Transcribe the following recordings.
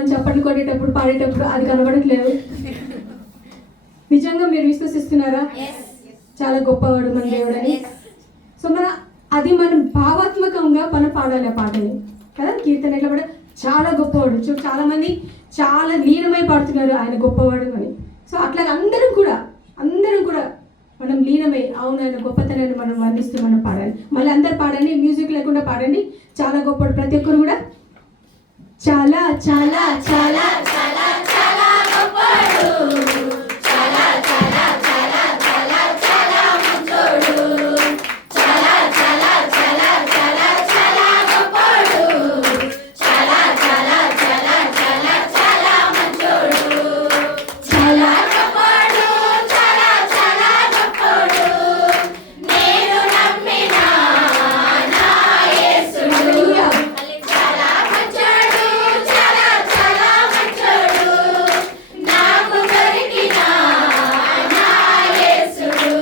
మనం చప్పట్లు కొట్టేటప్పుడు పాడేటప్పుడు అది కనబడట్లేదు. నిజంగా మీరు విశ్వసిస్తున్నారా? చాలా గొప్పవాడు మన దేవుడని. సో అది మనం భావాత్మకంగా మనం పాడాలి ఆ పాటని కదా. కీర్తన ఎట్లా పడ చాలా గొప్పవాడు. చూడు చాలా మంది చాలా లీనమై పాడుతున్నారు ఆయన గొప్పవాడు అని. సో అట్లా అందరం కూడా మనం లీనమై అవును ఆయన గొప్పతనాన్ని మనం వర్ణిస్తూ మనం పాడాలి. మళ్ళీ అందరు పాడండి, మ్యూజిక్ లేకుండా పాడండి. చాలా గొప్పవాడు ప్రతి ఒక్కరు కూడా. చాలా చాలా చాలా చాలా చాలా గొప్పవాడు, చాలా చాలా చాలా చాలా చాలా మంచోడు, చాలా చాలా చాలా చాలా చాలా గొప్పవాడు, చాలా చాలా చాలా చాలా చాలా మంచోడు, చాలా గొప్పవాడు, చాలా చాలా గొప్పవాడు, నేను నమ్మిన నా యేసుడు చాలా మంచోడు, చాలా చాలా మంచోడు, నాకు దొరికిన నా యేసుడు,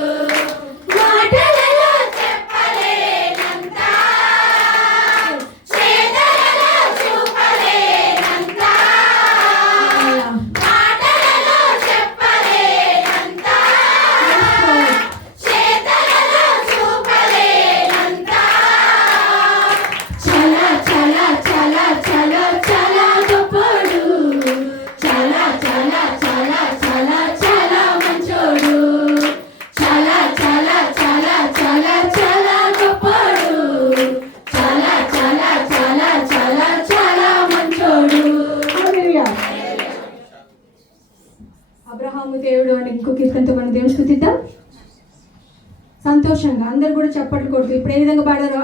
మాటలలో చెప్పలేనంత, చేతలలో చూపలేనంత, మాటలలో చెప్పలేనంత, చేతలలో చూపలేనంత, చాలా చాలా చాలా చాలా చాలా గొప్పవాడు, చాలా చాలా చాలా చాలా చాలా మంచోడు, చాలా చాలా చాలా చాలా చాలా గొప్పవాడు, చాలా చాలా చాలా చాలా చాలా మంచోడు. హల్లెలూయా. అబ్రహాము దేవుడు అని ఇంకో కీర్తనతో మనం దేవుని స్తుతిద్దాం సంతోషంగా. అందరు కూడా చప్పట్లు కొడుతూ ఇప్పుడు ఏ విధంగా పాడారో